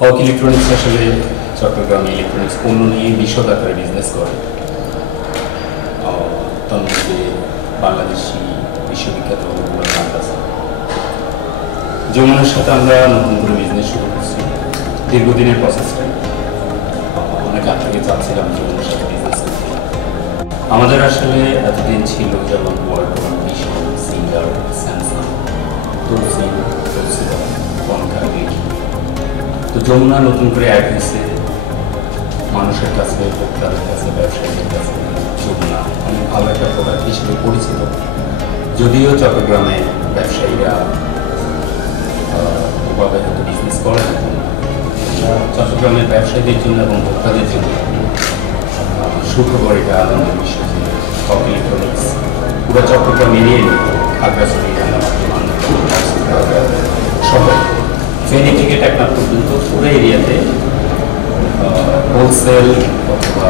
হক electronics আসলে চট্টগ্রামে electronics পণ্য নিয়ে বিশদ আকারে বিজনেস করে। তার মধ্যে বাংলাদেশি বিশ্ববিখ্যাত ব্র্যান্ড আছে। যমুনার সাথে আমরা নতুন করে বিজনেস শুরু করছি। দীর্ঘদিনের প্রসেসটা অনেক আগ থেকে চাচ্ছিলাম যমুনার সাথে বিজনেস করতে। আমাদের আসলে এতদিন ছিল যেমন Walton, vision, singer, Samsung, তোসিবা, concha, তো যমুনা নতুন করে অ্যাড হয়েছে মানুষের কাছে, ভোক্তাদের কাছে, ব্যবসায়ীদের কাছে। যমুনা অনেক ভালো একটা প্রোডাক্ট হিসেবে পরিচিত, যদিও চট্টগ্রামে ব্যবসায়ীরা ওভাবে হয়তো বিজনেস করে না। চট্টগ্রামের ব্যবসায়ীদের জন্য এবং ভোক্তাদের জন্য সুখবর, এটা আনন্দের বিষয় যে হক ইলেকট্রনিক্স পুরো চট্টগ্রাম এরিয়ায় খাগড়াছড়ি, সবাই ফেনী থেকে টেকনাফ পর্যন্ত পুরো এরিয়াতে হোলসেল অথবা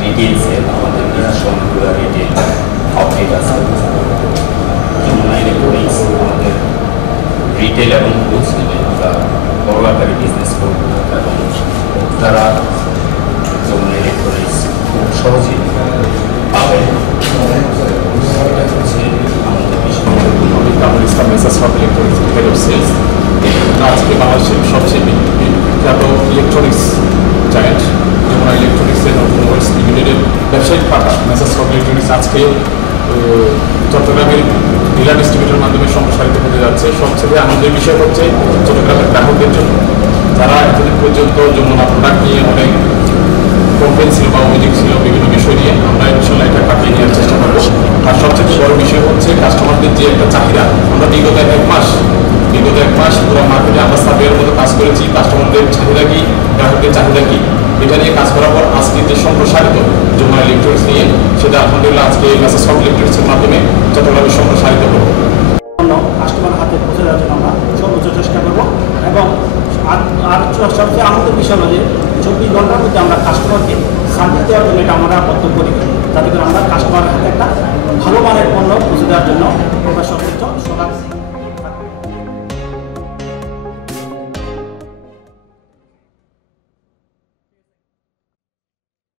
রিটেল সেল, আমাদের নিজস্ব অনেকগুলো রিটেল আউটলেট আছে। যমুনা ইলেকট্রনিক্স আমাদের রিটেল এবং হোলসেলে আমরা বড় আকারে বিজনেস করব এবং তারা যমুনা ইলেকট্রনিক্স খুব সহজেই পাবে। আমাদের বিষয় আজকে বাংলাদেশের সবচেয়ে বিখ্যাত ইলেকট্রনিক্স জায়ান্ট যমুনা ইলেকট্রনিক্সের অটোমোবাইলস লিমিটেডের ব্যবসায়িক পার্টনার মেসার্স হক ইলেকট্রনিক্স আজকে চট্টগ্রামের ডিলার ডিস্ট্রিবিউটরের মাধ্যমে সম্প্রসারিত হতে যাচ্ছে। সবচেয়ে আনন্দের বিষয় হচ্ছে চট্টগ্রামের গ্রাহকদের জন্য, যারা এতদিন পর্যন্ত যমুনা প্রোডাক্ট নিয়ে অনেক কমপ্লেন ছিল বা অভিযোগ ছিল বিভিন্ন বিষয় নিয়ে, আমরা ইনশাল্লাহ এটা কাটিয়ে নেওয়ার চেষ্টা করবো। আর সবচেয়ে বড় বিষয় হচ্ছে কাস্টমারদের যে একটা চাহিদা, আমরা বিগত এক মাস পুরো মার্কেটে আমরা সার্ভের মতো কাজ করেছি। কাস্টমারদের চাহিদা কি, গ্রাহকদের চাহিদা কি, এটা নিয়ে কাজ করার পর আজকে যে সম্প্রসারিত যমুনা ইলেকট্রনিক্স নিয়ে, সেটা আলহামদুলিল্লাহ আজকে মেসার্স হক ইলেকট্রনিক্সের মাধ্যমে চট্টগ্রামে সম্প্রসারিত করবো। কাস্টমার হাতে পৌঁছে দেওয়ার জন্য আমরা সর্বোচ্চ চেষ্টা করবো এবং আর সবচেয়ে আনন্দের বিষয় হলো যে 24 ঘন্টার মধ্যে আমরা কাস্টমারকে সার্ভিস দেওয়ার জন্য এটা আমরা বক্তব্য করি, যাতে করে আমরা কাস্টমারের হাতে একটা ভালো মানের পণ্য পৌঁছে দেওয়ার জন্য আমরা সর্বোচ্চ সজাগ